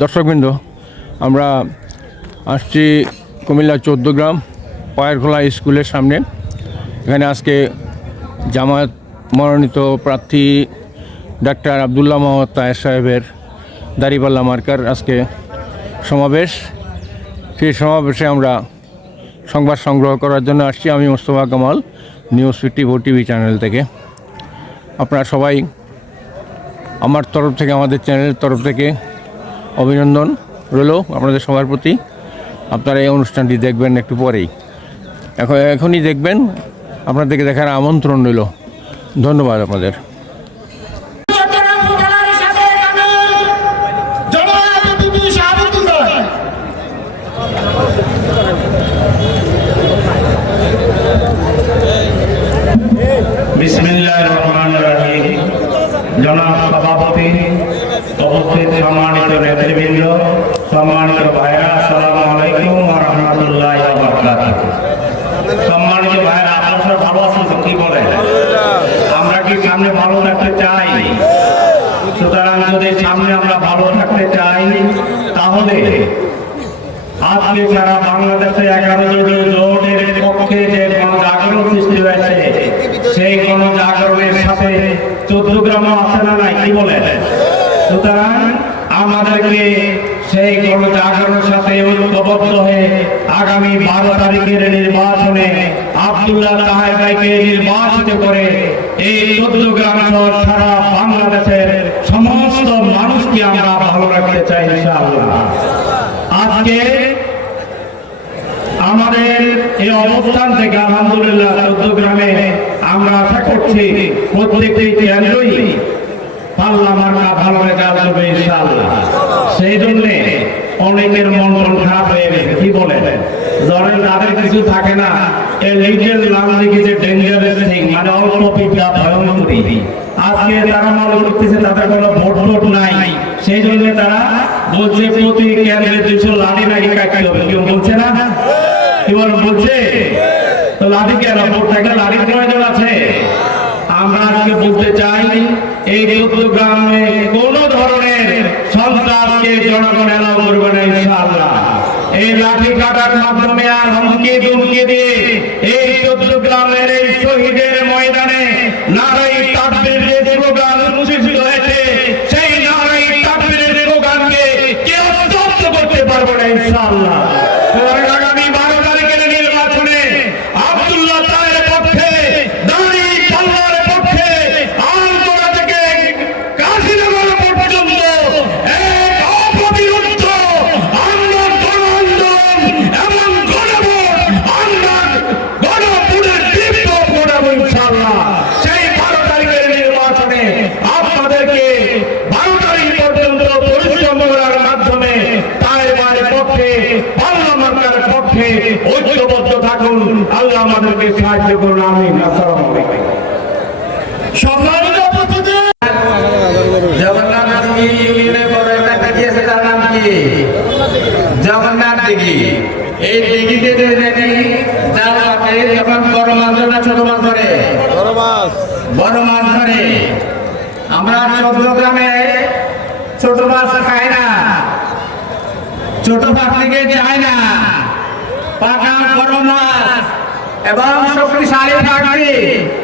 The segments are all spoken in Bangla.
দর্শকবৃন্দ, আমরা আসছি কুমিল্লা 14 গ্রাম পায়েরখোলা স্কুলের সামনে। এখানে আজকে জামায়াত মনোনীত প্রার্থী ডাক্তার আবদুল্লাহ মোহাম্মদ তাহের সাহেবের দাঁড়িপাল্লা মার্কার আজকে সমাবেশ। সেই সমাবেশে আমরা সংবাদ সংগ্রহ করার জন্য আসছি। আমি Mostafa Kamal, news 54 TV channel থেকে। আপনারা সবাই আমার তরফ থেকে, আমাদের চ্যানেলের তরফ থেকে অভিনন্দন রইল আপনাদের সবার প্রতি। আপনারা এই অনুষ্ঠানটি দেখবেন একটু পরেই, এখনই দেখবেন। আপনাদেরকে দেখার আমন্ত্রণ রইল। ধন্যবাদ আপনাদের। বিসমিল্লাহির রহমানির রহিম। জনাব সভাপতি, উপস্থিত সম্মানিত নেতৃবৃন্দ, সম্মানিত ভাইরা, আসসালামু আলাইকুম ওয়া রাহমাতুল্লাহি ওয়া বারাকাতুহু। সম্মানিত ভাইরা, আপনারা সবাই ভালো আছেন তো? কি বলেন? আমরা কি সামনে ভালো থাকতে চাই? সুতরাং যদি সামনে আমরা ভালো থাকতে চাই, তাহলে আজকে সারা বাংলাদেশে 11 জোটের পক্ষে যে গণজাগরণ সৃষ্টি হয়েছে, সেই গণজাগরণের সাথে 14 গ্রামও আছে না নাই? কি বলেন? সুতরাং আমাদেরকে সেই গণজাগরণের সাথে ঐক্যবদ্ধ হয়ে আগামী 12 তারিখের নির্বাচনে আব্দুল্লাহ তাহের ভাইকে নির্বাচিত করে এই 14 গ্রাম সহ সারা বাংলাদেশের সমস্ত মানুষকে আমরা ভালো রাখতে চাই ইনশাআল্লাহ। আজকে আমাদের এই অবস্থান থেকে আলহামদুলিল্লাহ 14 গ্রামে আমরা আশা করছি প্রত্যেকটি কেন্দ্রই পাল্লা মার্কা ভালো রেজাল্ট করবে ইনশাআল্লাহ। সেই জন্য অনেকের মন খারাপ হয়ে গেছে। কি বলে? ধরেন তাদের কিছু থাকে না, এই লিগেল রাজনীতি যে ডেঞ্জারাস থিং, মানে অল্প পিঠা ভয়ঙ্করী। আজকে তারা মনে করতেছে তাদের কোনো ভোট নাই, সেই জন্য তারা বলছে প্রতি কেন্দ্রে 200 লাঠি নাকি কাটতে হবে। কেউ বলছে না? কি বলছে? তো লাঠি কেন? ভোট থাকলে লাঠির প্রয়োজন আছে। আমরা আজকে বলতে চাই, এই 14 গ্রামে কোন ধরনের সন্ত্রাসকে জনগণ এলাও করবে না ইনশাআল্লাহ। এই লাঠি কাটার মাধ্যমে আর হুমকি দুমকি দিয়ে এই 14 গ্রামের এই শহীদের ময়দানে নারায়ে তাকবীর যে স্লোগান উচ্চারিত হয়েছে, সেই নারায়ে তাকবীরের স্লোগানকে কেউ স্তব্ধ করতে পারবে না ইনশাআল্লাহ। আগামী 12 তারিখের নির্বাচনে আব্দুল্লাহ তাহের পক্ষে, দাঁড়িপাল্লার পক্ষে, আমতলা থেকে কাশীনগর পর্যন্ত এক অপ্রতিরোধ্য আমরা গণ আন্দোলন এবং গণভোট, আমরা গণভোটের তীব্র ঘটাবো ইনশাআল্লাহ। সেই 12 তারিখের নির্বাচনে আপনাদেরকে 12 তারিখ পর্যন্ত পরিশ্রম করার মাধ্যমে তাহের ভাইয়ের পক্ষে, পাল্লা মার্কার পক্ষে ঐক্যবদ্ধ থাকুন। আল্লাহ আমাদেরকে সাহায্য করুন। আমিন। আসসালামু আলাইকুম। সম্মানিত উপস্থিতি, জগন্নাথ ইউনিয়নের বড় একটা দিঘি আছে, তার নাম কি? জগন্নাথ দিঘি। এই দিঘিতে নাকি জাল পাতে যখন বড় মাছ ধরে না ছোট মাছ ধরে? বড় মাছ ধরে। আমরা 14 গ্রামে ছোট মাছ খাই না, ছোট মাছ থেকে যায় না। পাকা বড় মাছ এবং শক্তিশালী থাকবে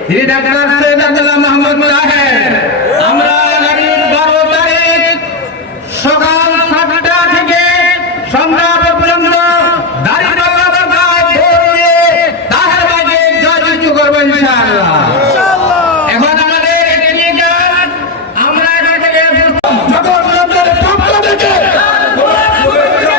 যিনি ডাক্তার সৈয়দ আব্দুল্লাহ মোহাম্মদ তাহের। আমরা 12 তারিখ সকাল 7টা থেকে সন্ধ্যা পর্যন্ত দাঁড়িপাল্লা মার্কায় ভোট দিয়ে তাহের ভাইকে জয়যুক্ত করবো ইনশাআল্লাহ। এখন আমাদের টেকনিক্যাল, আমরা এখান থেকে জগন্নাথের পক্ষ থেকে শুভেচ্ছা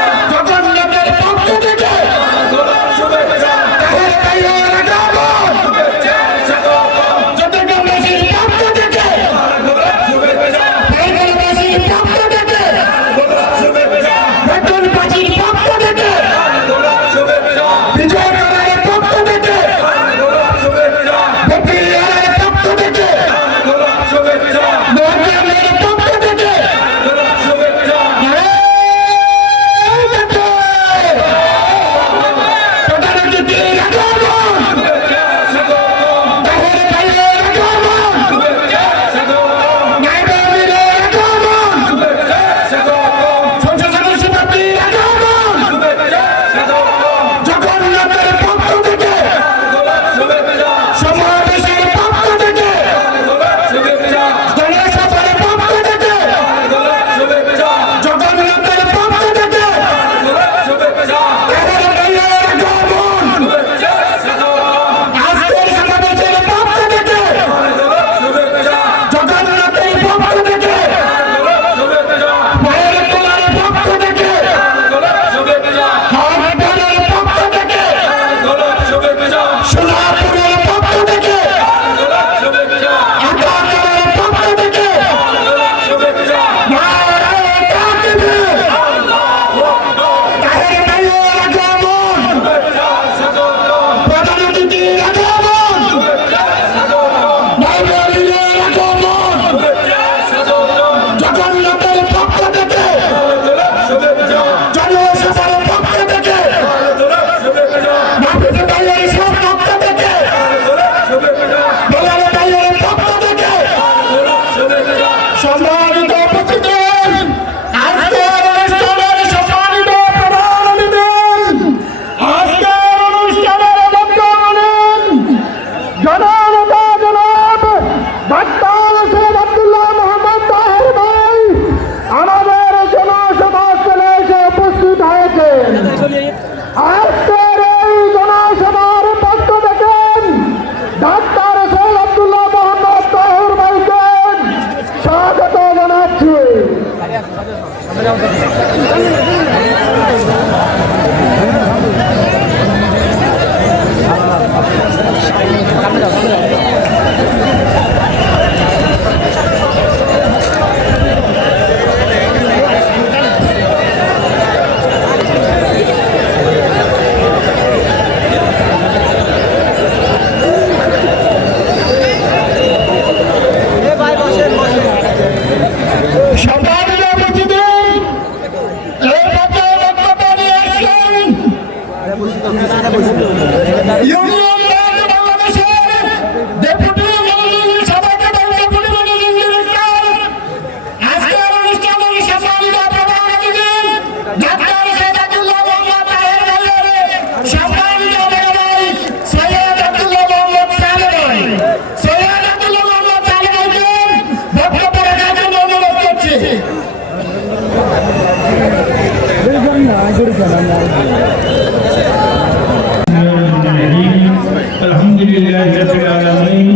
अल्हम्दुलिल्लाह रब्बिल आलमीन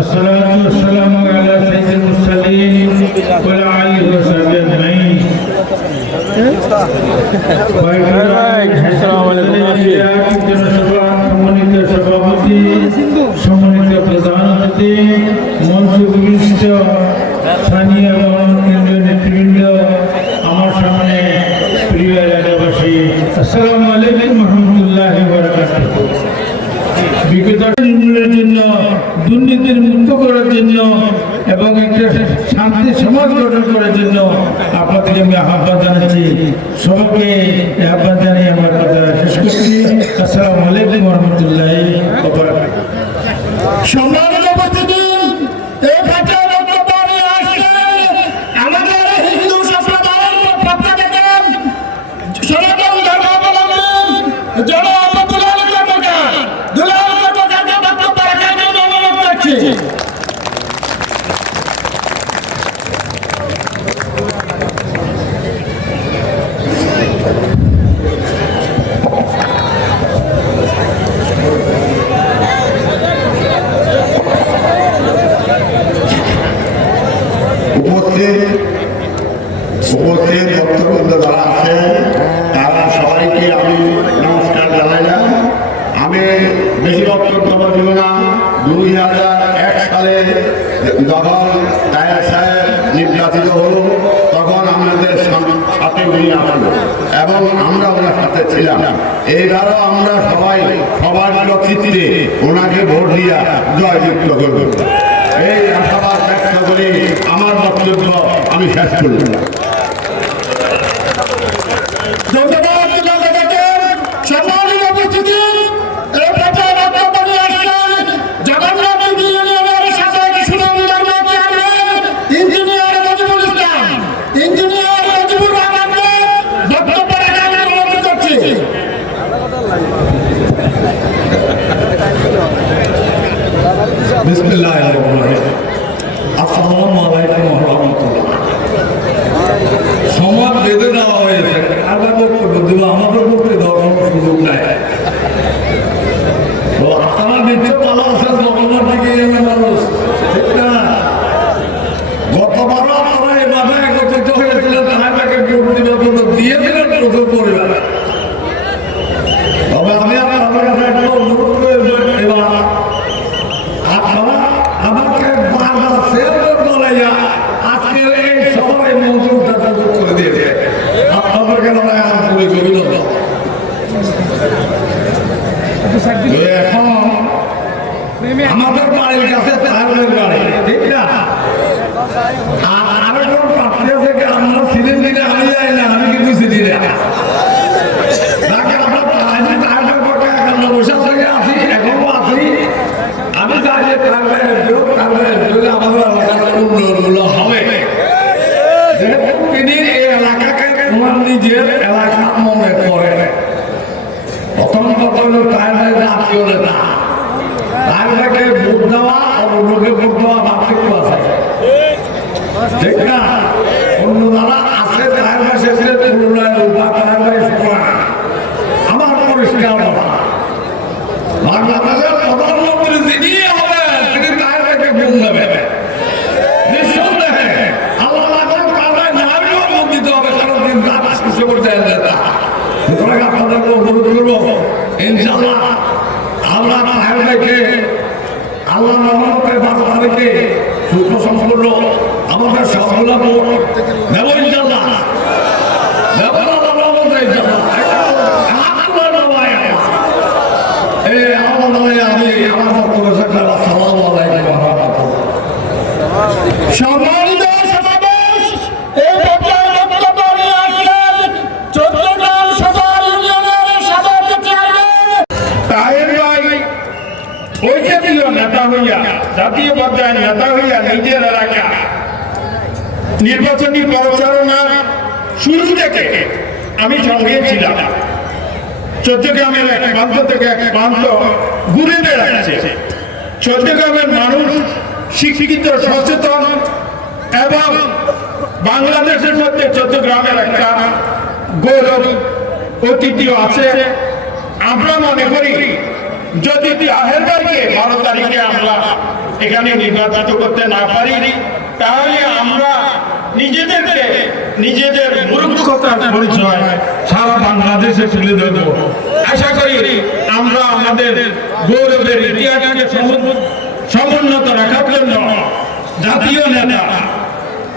अस्सलातु वस्सलामु अला सय्यिदिल मुरसलीन व अला आलिहि व सहबिहि अजमाइन। সম্মানিত সভাপতি, সম্মানিত প্রধান অতিথি, মঞ্চ বিশিষ্ট স্থানীয় এবং কেন্দ্রীয় নেতৃবৃন্দ, আমার সামনে প্রিয় এলাকাবাসী, আসসালামু আলাইকুম রহমতুল্লাহি ওয়া বারাকাতুহু। বিগত নির্মূলের জন্য, দুর্নীতির মুক্ত করার জন্য এবং একটা শান্তি সমাজ গঠন করার জন্য আপনাদেরকে আমি আহ্বান জানাচ্ছি। সবাইকে আহ্বান জানিয়ে আমার কথা শেষ করছি। আসসালামু আলাইকুম রহমতুল্লাহি ওয়া বারাকাতুহু। সম্মানিত উপস্থিতি, এই ভাষায় বক্তব্য নিয়ে আসছেন আমাদের হিন্দু সম্প্রদায়ের পক্ষ থেকে সনাতন ধর্মাবলম্বী জনাব দুলাল কর্মকার। দুলাল কর্মকারকে বক্তব্য রাখার জন্য অনুরোধ করছি। উপস্থিত ভক্তবৃন্দ যারা আছেন তারা সবাইকে আমি নমস্কার জানাইলাম। আমি বেশি বক্তব্য দিব না। 2001 সালে যখন তায়ের সাহেব নির্বাচিত হল তখন আমাদের সাথে উনি আসলো এবং আমরা ওনার সাথে ছিলাম। এইবারও আমরা সবাই সবার চিত্রে ওনাকে ভোট দিয়া জয়যুক্ত করব, এই আশাবাদ ব্যক্ত করে আমার বক্তব্য আমি শেষ করলাম। ধন্যবাদ দুলাল কর্মকারকে। সম্মানিত উপস্থিতি, এই ভাষায় বক্তব্য নিয়ে আসছেন জগন্নাথ ইউনিয়নের সাবেক সুনামধন্য চেয়ারম্যান ইঞ্জিনিয়ার মজিবুল ইসলাম। ইঞ্জিনিয়ার মজিবুর রহমানকে বক্তব্য রাখার জন্য অনুরোধ করছি। বিসমিল্লাহির রহমানির রহিম। আসসালামু আলাইকুম ওয়া রাহমাতুল্লাহ। সমাজ বেঁধে দেওয়া হয়েছে, আলাদা বক্তব্য দিল, আমাদের পক্ষে দেওয়ার কোনো সুযোগ নাই। তো আপনারা নিত্য ভালো আছেন, জগন্নাথ দিকে মানুষ, ঠিক না? গতবারও আপনারা এভাবে একত্রিত হয়েছিলেন, তাকে ভোট দিবার জন্য দিয়েছিলেন প্রচুর পরিমাণে। তবে আমি আপনাদের কাছে একটা অনুরোধ করবো, এবার আপনারা আমাকে বারবার চেয়ারম্যান বলাইয়া আজকের এই সবাই মৌসুমটা সুযোগ করে দিয়েছে। আপনাদেরকে লড়াই আন্তরিক অভিনন্দন। এখন আমাদের বাড়ির কাছে চারের বাড়ি, ঠিক না? আর আরেকজন প্রার্থী থেকে আমরা সিলিং দিনে আমি যাই না, আমি কিন্তু সিলি না। তাকে আমরা তার পক্ষে এখন বসে থেকে আসি, এখনো আছি। আমি চাই যে আমাদের এলাকার উন্নয়নগুলো হবে, যেহেতু তিনি এই এলাকাকে ওনার নিজের এলাকা মনে করেন। প্রথম কথা হলো তার জাতীয় নেতা, তাকে ভোট দেওয়া আর অন্যকে ভোট দেওয়া পার্থক্য আছে, ঠিক না? অন্য যারা আছে তার পাশে আমার পরিষ্কার কথা, বাংলাদেশের প্রধানমন্ত্রী যিনি হবেন তিনি তার থেকে ভোট দেবেন নিঃসন্দেহে। আল্লাহ তার নামও ভোট দিতে হবে, কারণ পর্যায়ের নেতা। সুতরাং আপনাদেরকে অনুরোধ করবো, ইনশাআল্লাহ আমরা তাহের ভাইকে আল্লাহ রহমতের 12 তারিখে সুস্থ সম্পূর্ণ আমাদের সবগুলো ভোট নেব ইনশাআল্লাহ। নেব আল্লাহ রহমতে ইনশাআল্লাহ। আমি আমার বক্তব্য শেষ করলাম। আসসালামু আলাইকুম ওয়া রাহমাতুল্লাহ। সম্মানিত সমাবেশ, এই পর্যায়ে বক্তব্য নিয়ে আসছেন চট্টগ্রাম সদর ইউনিয়নের সাবেক চেয়ারম্যান তাহের ভাই ঐক্যপ্রিয় নেতা হইয়া, জাতীয় পর্যায়ে নেতা হইয়া নিজের এলাকা নির্বাচনী প্রচারণা শুরু থেকে আমি সঙ্গে ছিলাম। চট্টগ্রামের এক প্রান্ত থেকে এক প্রান্ত ঘুরে বেড়াচ্ছে। চট্টগ্রামের মানুষ শিক্ষিত, সচেতন এবং বাংলাদেশের মধ্যে চট্টগ্রামের একটা গৌরব ঐতিহ্য আছে। আমরা মনে করি যদি তাহের ভাইকে 12 তারিখে আমরা এখানে নির্বাচিত করতে না পারি, তাহলে আমরা নিজেদেরকে নিজেদের মূর্খতার পরিচয় সারা বাংলাদেশে তুলে ধরব। আশা করি আমরা আমাদের গৌরবের ইতিহাসকে সমুন্নত রাখার জন্য জাতীয় নেতা,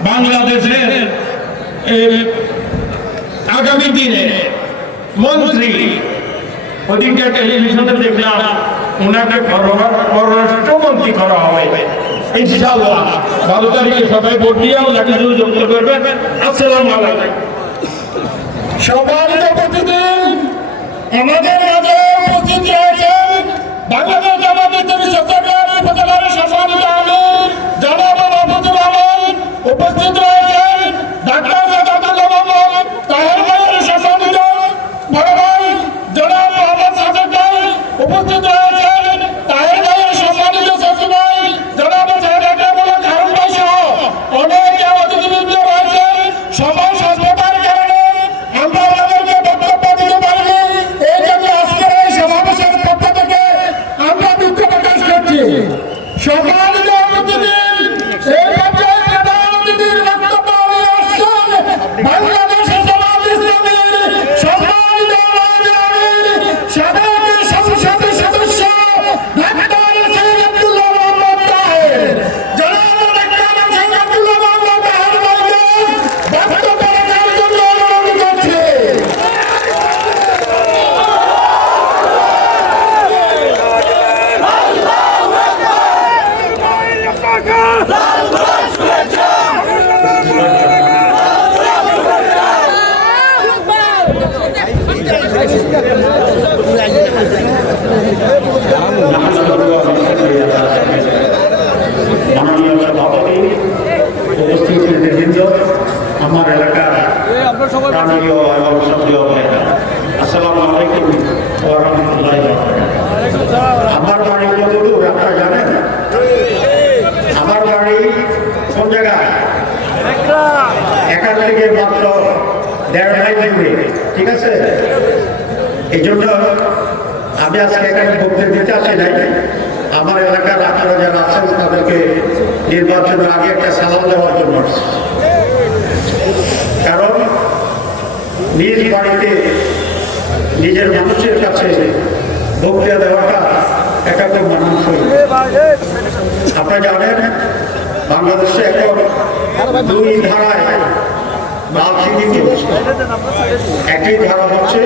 বাংলাদেশের আগামী দিনে মন্ত্রী, ওদিকে টেলিভিশনে দেখলাম ওনাকে পররাষ্ট্রমন্ত্রী করা হবে ইনশাআল্লাহ। 12 তারিখে সবাই ভোট দিয়ে ওনাকে যুক্ত করবেন। আসসালামু আলাইকুম। সম্মানিত উপস্থিতি, আমাদের মাঝে উপস্থিত রয়েছেন বাংলাদেশ জামাত ইসলামী চট্টগ্রাম উপজেলার সম্মানিত আমির জনাব মাহফুজুর রহমান, উপস্থিত রয়েছেন ডাক্তার আব্দুল মোহাম্মদ তাহের ভাইয়ের সম্মানিত বড় ভাই জনাব মোহাম্মদ সাদেক ভাই, উপস্থিত রয়েছেন তাহের ভাইয়ের সম্মানিত সচিব ভাই জনাব সাদেক খান ভাই সহ অনেক অতিথিবৃন্দ রয়েছেন। সময় স্বল্পতার কারণে আমরা ওনাদেরকে বক্তব্য দিতে পারিনি, এই জন্য আজকের এই সমাবেশের পক্ষ থেকে আমরা দুঃখ প্রকাশ করছি। সম্মানিত অতিথি, এই পর্যায়ে প্রধান অতিথির বক্তব্য নিয়ে আসছেন বাংলাদেশের জামাত ইসলামীর সম্মানিত আমির সাবেক সংসদ সদস্য ডাক্তার সৈয়দ আব্দুল্লাহ মোহাম্মদ তাহের। জনাব ডাক্তার সৈয়দ আব্দুল্লাহ মোহাম্মদ তাহের ভাইকে বক্তব্য রাখার জন্য অনুরোধ করছি। মাননীয় সভাপতি, উপস্থিত নেতৃবৃন্দ, আমার এলাকার প্রাণীয় এবং সক্রিয় ভাইরা, আসসালামু আলাইকুম ওয়া রাহমাতুল্লাহি ওয়া বারাকাতুহু। আমার বাড়ি কতদূর আপনারা জানেন? আমার বাড়ি কোন জায়গায়? এখান থেকে মাত্র 1.5 মাইল দূরে, ঠিক আছে? এই জন্য আমি আজকে এখানে বক্তব্য দিতে আসি নাই। আমার এলাকার আপনারা যারা আছেন তাদেরকে নির্বাচনের আগে একটা সালাম দেওয়ার জন্য আসছি। কারণ নিজ বাড়িতে নিজের মানুষের কাছে বক্তব্য দেওয়াটা একটা খুব মানানসই। আপনারা জানেন বাংলাদেশে এখন 2 ধারায় রাজনীতি চলছে। একই ধারা হচ্ছে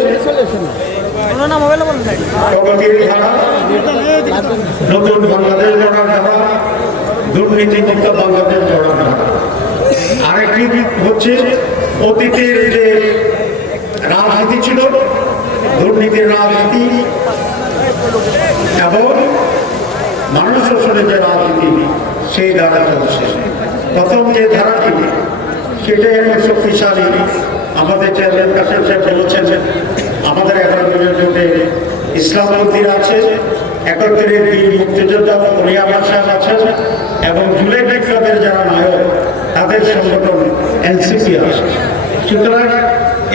প্রগতির ধারা, নতুন বাংলাদেশ গড়ার ধারা, দুর্নীতিমুক্ত বাংলাদেশ গড়ার ধারা। আরেকটি হচ্ছে অতীতের যে রাজনীতি ছিল, দুর্নীতির রাজনীতি এবং মানুষ শোষণের যে রাজনীতি, সেই ধারা চলছে। প্রথম যে ধারাটি, সেটাই এখন শক্তিশালী। আমাদের চেয়ারম্যান কাসেম সাহেব বলেছেন আমাদের 11 জনের মধ্যে ইসলামপন্থীরা আছে, 71-এর বীর মুক্তিযোদ্ধা ওলিয়ামার সাহেব আছেন এবং জুলাই বিপ্লবের যারা নায়ক তাদের সংগঠন এনসিপি আছে। সুতরাং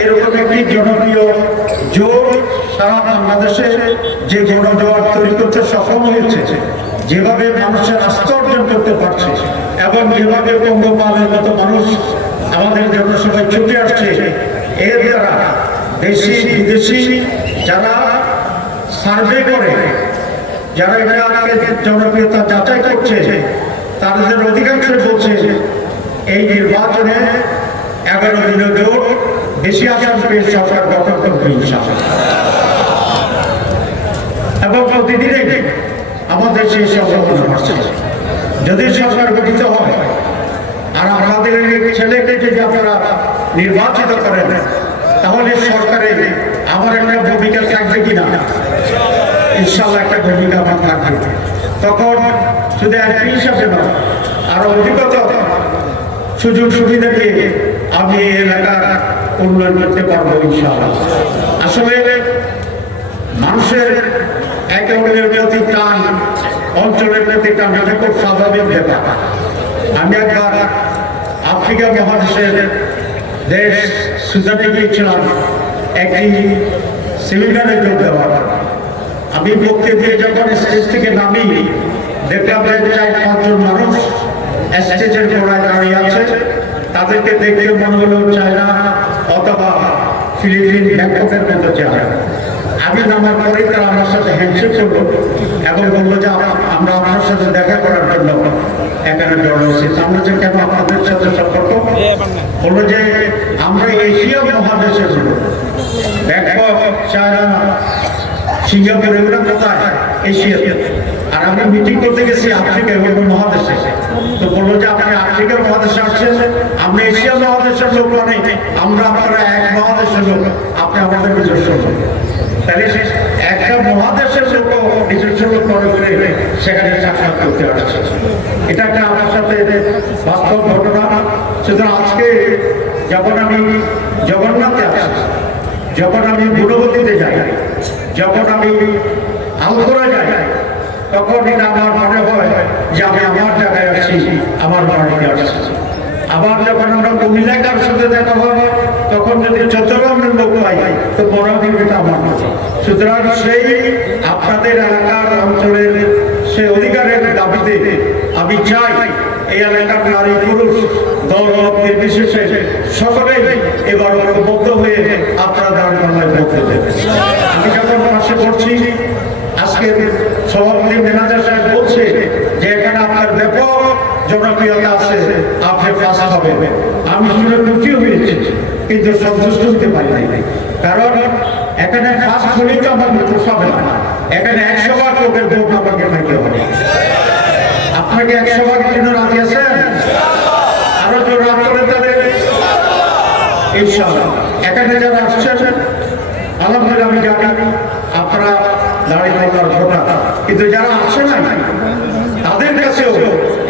এরকম একটি জনপ্রিয় জোট সারা বাংলাদেশে যে গণজোয়ার তৈরি করতে সক্ষম হয়েছে, যেভাবে মানুষের আস্থা অর্জন করতে পারছে এবং যেভাবে পঙ্গপালের মতো মানুষ আমাদের জন্য সবাই ছুটে আসছে, এর দ্বারা দেশি বিদেশি যারা সার্ভে করে, যারা এটাকে জনপ্রিয়তা যাচাই করছে, তাদের অধিকাংশ বলছে এই নির্বাচনে 11 দিনেও বেশি আসন পেয়ে সরকার গঠন করবে ইনশাআল্লাহ। এবং প্রতিদিনই আমাদের সেই সম্ভাবনা বাড়ছে। যদি সরকার গঠিত হয় আর আমাদের ছেলেকে যদি আপনারা নির্বাচিত করেন, তাহলে সরকারের আমার একটা ভূমিকা থাকবে কিনা? ইনশাআল্লাহ একটা ভূমিকা আমার থাকবে। তখন শুধু এমপি হিসাবে না, আরো অভিজ্ঞতা সুযোগ সুবিধা দিয়ে আমি এই এলাকার উন্নয়ন করতে পারবো ইনশাআল্লাহ। আসলে মানুষের একে অন্যের প্রতি টান, অঞ্চলের প্রতি টান, এটা খুব স্বাভাবিক ব্যাপার। আমি একবার আফ্রিকা মহাদেশের দেশ সুদানে গিয়েছিলাম একটি সেমিনারে যোগ দেওয়ার। আমি বক্তৃতা দিয়ে যখন স্টেজ থেকে নামি, দেখলাম যে 4-5 জন মানুষ স্টেজের গোড়ায় দাঁড়িয়ে আছে। তাদেরকে দেখে মনে হলো চায়না অথবা ফিলিপিন, ব্যাংককের মতো চেহারা। আমি নামার পরে তারা আমার সাথে হ্যান্ডশেক করলো এবং বললো যে আমরা আপনার সাথে দেখা করার জন্য এখানে জড়ো হয়েছি। আমরা যে কেন আপনাদের সাথে সম্পর্ক, বললো যে আমরা এশিয়া মহাদেশের ব্যাংকক, চায়না, সিঙ্গাপুর, এগুলো কোথায়? এশিয়াতে। আর আমি মিটিং করতে গেছি আফ্রিকা এবং মহাদেশে। তো বললো যে আপনি আফ্রিকা মহাদেশে আসছেন, আমরা এশিয়া মহাদেশের লোক মানে, আমরা আপনারা এক মহাদেশের লোক, আপনি আমাদের নিজস্ব লোক। তাহলে একটা মহাদেশের লোক নিজস্ব লোক মনে করে সেখানে সাক্ষাৎ করতে আসছে। এটা একটা আমার সাথে বাস্তব ঘটনা। সুতরাং আজকে যখন আমি জগন্নাথে আসছি, যখন আমি গুণবতীতে যাই, যখন আমি আলগোড়া যাই, তখন এটা আমার মনে হয় যে আমি আমার জায়গায় আসছি, আমার বাড়িতে আসছি। আবার যখন আমরা কুমিল্লাকার সাথে দেখা হয়, তখন যদি চট্টগ্রামের লোক পাই, তো বড় এটা আমার মতো। সুতরাং সেই আপনাদের এলাকার অঞ্চলের সে অধিকারের দাবিতে আমি চাই এই এলাকার নারী পুরুষ দল মত নির্বিশেষে সকলেই এবার ঐক্যবদ্ধ হয়ে আপনারা দাঁড়ায় বলতে দেবেন। আমি যখন পাশে করছি, আজকে সভাপতি ম্যানেজার সাহেব বলছে যে এখানে আপনার ব্যাপক জনপ্রিয়তা আছে, আপনি ফার্স্ট হবেন। আমি শুনে খুশি হয়েছি, কিন্তু সন্তুষ্ট হতে পারি নাই। কারণ এখানে ফার্স্ট হলেই তো আমার পোষাবে না, এখানে 100 ভাগ লোকের ভোট আমাকে পাইতে হবে। আপনাকে 100 ভাগের জন্য রাজি আছেন? আরো জোর রাগ করে তাদের ইনশাআল্লাহ। এখানে যারা আসছেন আলহামদুলিল্লাহ, আমি জানি আপনারা দাঁড়িয়ে পড়ার ভোটার, কিন্তু যারা আসে না তাদের কাছেও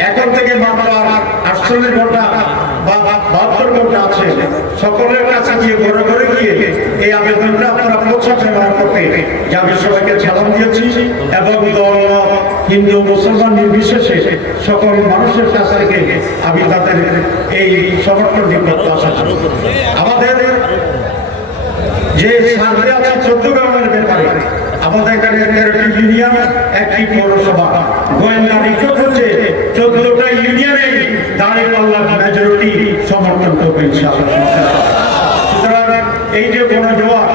এখন থেকে মাত্র 48 ঘন্টা বা 72 ঘন্টা আছে। সকলের কাছে গিয়ে ঘরে ঘরে গিয়ে এই আবেদনটা আপনারা পৌঁছাতে ব্যবহার করতে, যে আমি সবাইকে সালাম দিয়েছি এবং দল, হিন্দু, মুসলমান নির্বিশেষে সকল মানুষের কাছ থেকে আমি তাদের এই সমর্থন প্রত্যাশা করি। আমাদের যে সার্ভে আছে চট্টগ্রামের ব্যাপারে, আমাদের এখানে 13টি ইউনিয়ন, 1টি পৌরসভা, গোয়েন্দা রিপোর্ট হচ্ছে 14টা ইউনিয়নে দাঁড়িপাল্লা মেজরিটি সমর্থন করবে ইনশাআল্লাহ। সুতরাং এই যে গণজোয়ার,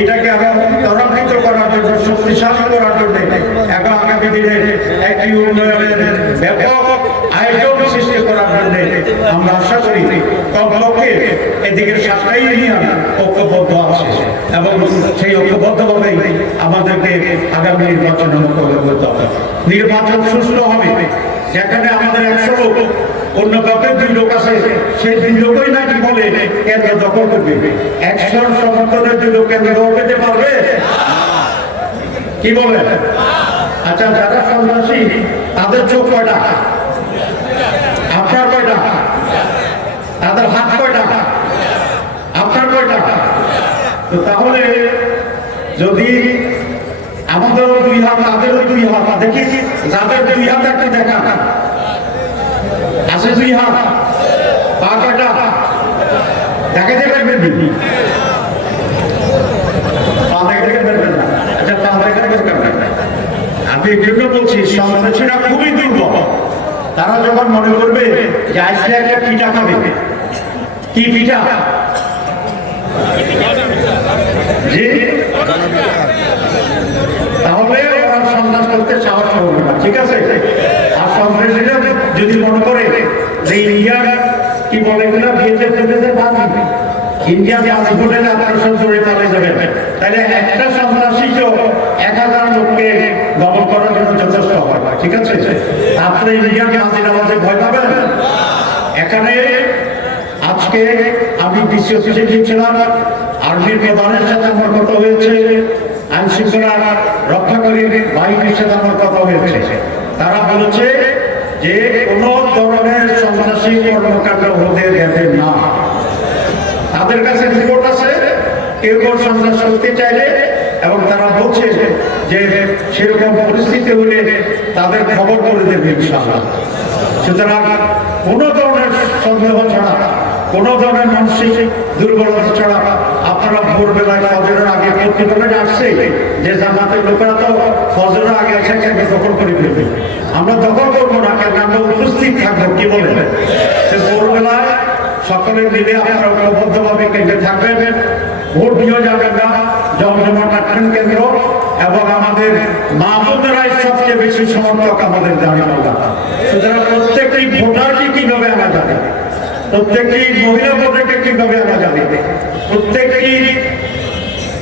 এটাকে আরো ত্বরান্বিত করার জন্য, শক্তিশালী করার জন্য এখন আগামী দিনে একটি উন্নয়নের ব্যাপক আয়োজন সৃষ্টি করার জন্য আমরা আশা করি কমপক্ষে এদিকে 7টা ইউনিয়ন ঐক্যবদ্ধ আছে এবং সেই ঐক্যবদ্ধভাবেই আমাদেরকে আগামী নির্বাচনের মোকাবিলা করতে হবে। নির্বাচন সুষ্ঠু হবে, যেখানে আমাদের 100 লোক, অন্য পক্ষে 2 লোক আছে, সেই 2 লোকই নাকি বলে কেন্দ্র দখল করবে। 100 সমর্থনের 2 লোক কেন্দ্র দখল করতে পারবে? কি বলে? আচ্ছা, যারা সন্ত্রাসী তাদের চোখ কয়টা? আপনার কয়টা? তাদের হাত কয়টা? আপনার কয়টা? তো তাহলে যদি আমাদেরও 2 হাত, তাদেরও 2 হাত, দেখি যাদের 2 হাত একটু দেখা আছে, 2 হাত, পা কয়টা? দেখাতে পারবেন? পা দেখাতে পারবেন না? আচ্ছা, পা দেখাতে পারবেন না। আমি এগুলো বলছি, সন্ত্রাসীরা খুবই দুর্বল। তারা যখন মনে করবে যে আজকে একটা পিঠা খাবে, কি পিঠা? জি, তাহলে ওরা সন্ত্রাস করতে সাহস করবে না, ঠিক আছে? আর সন্ত্রাসীরা যদি মনে করে যে ইন্ডিয়ার কি বলে এগুলো বিয়েতে বাঁধি, ইন্ডিয়া বাঁধি বলে আপনারা সব জড়িয়ে পালিয়ে যাবে, তাহলে একটা সন্ত্রাসী তো 1000 লোককে দমন করার জন্য যথেষ্ট হয়, ঠিক আছে? আপনি ইন্ডিয়ার বাঁধির আওয়াজে ভয় পাবেন? এখানে আজকে আমি ডিসি অফিসে গিয়েছিলাম, আর্মির প্রধানের সাথে আমার কথা হয়েছে, আইন শৃঙ্খলা রক্ষাকারীর বাহিনীর সাথে আমার কথা হয়েছে। তারা বলেছে যে কোনো ধরনের সন্ত্রাসী কর্মকাণ্ড হতে দেবেন না। তাদের কাছে রিপোর্ট আছে কেউ কেউ সন্ত্রাস করতে চাইলে, এবং তারা বলছে যে সেরকম পরিস্থিতি হলে তাদের খবর করে দেবে ইনশাআল্লাহ। সুতরাং কোনো ধরনের সন্দেহ ছাড়া, কোনো ধরনের মানসিক দুর্বলতা ছাড়া আপনারা ভোরবেলায় ফজরের আগে প্রতিবেদন আসছে যে জামাতের লোকেরা তো ফজরের আগে এসে কেন দখল করে ফেলবে। আমরা দখল করবো না, কেন আমরা উপস্থিত থাকবো, কি বলেন? সে ভোরবেলায় সকলে মিলে আপনারা ঐক্যবদ্ধভাবে কেন্দ্রে থাকবেন, ভোট দিয়ে যাবেন না, জমজমাট রাখবেন কেন্দ্র, এবং আমাদের মা বোনেরাই সবচেয়ে বেশি সমর্থক আমাদের দাঁড়িয়ে। সুতরাং প্রত্যেকটি ভোটারকে কিভাবে আনা যাবে, প্রত্যেকটি মহিলা ভোটারকে কিভাবে আনা যাবে, প্রত্যেকটি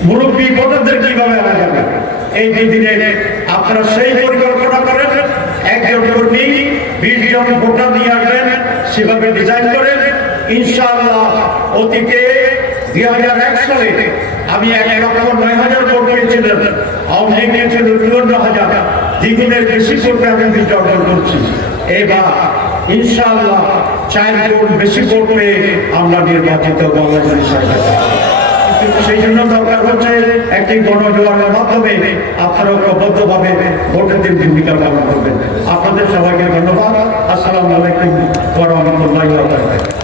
মুরব্বী ভোটারদের কিভাবে আনা যাবে, এই দিনে আপনারা সেই পরিকল্পনা করেন। একজন কর্মী 20 জন ভোটার নিয়ে আসবেন, সেভাবে ডিজাইন করেন। ইনশাআল্লাহ অতীতে 2001 সালে আমি 1,09,000 ভোট পেয়েছিলাম, আওয়ামী লীগ নিয়েছিল 54,000, দ্বিগুণের বেশি ভোটে আমি বিজয় অর্জন করছি। এবার ইনশাআল্লাহ 4 গুণ বেশি ভোট পেয়ে আমরা নির্বাচিত বাংলাদেশ সরকার। সেই জন্য দরকার হচ্ছে একটি গণজোয়ারের মাধ্যমে আপনারা ঐক্যবদ্ধভাবে ভোটের দিন ভূমিকা পালন করবেন। আপনাদের সবাইকে ধন্যবাদ। আসসালামু আলাইকুম ওয়া রাহমাতুল্লাহি ওয়া বারাকাতুহু।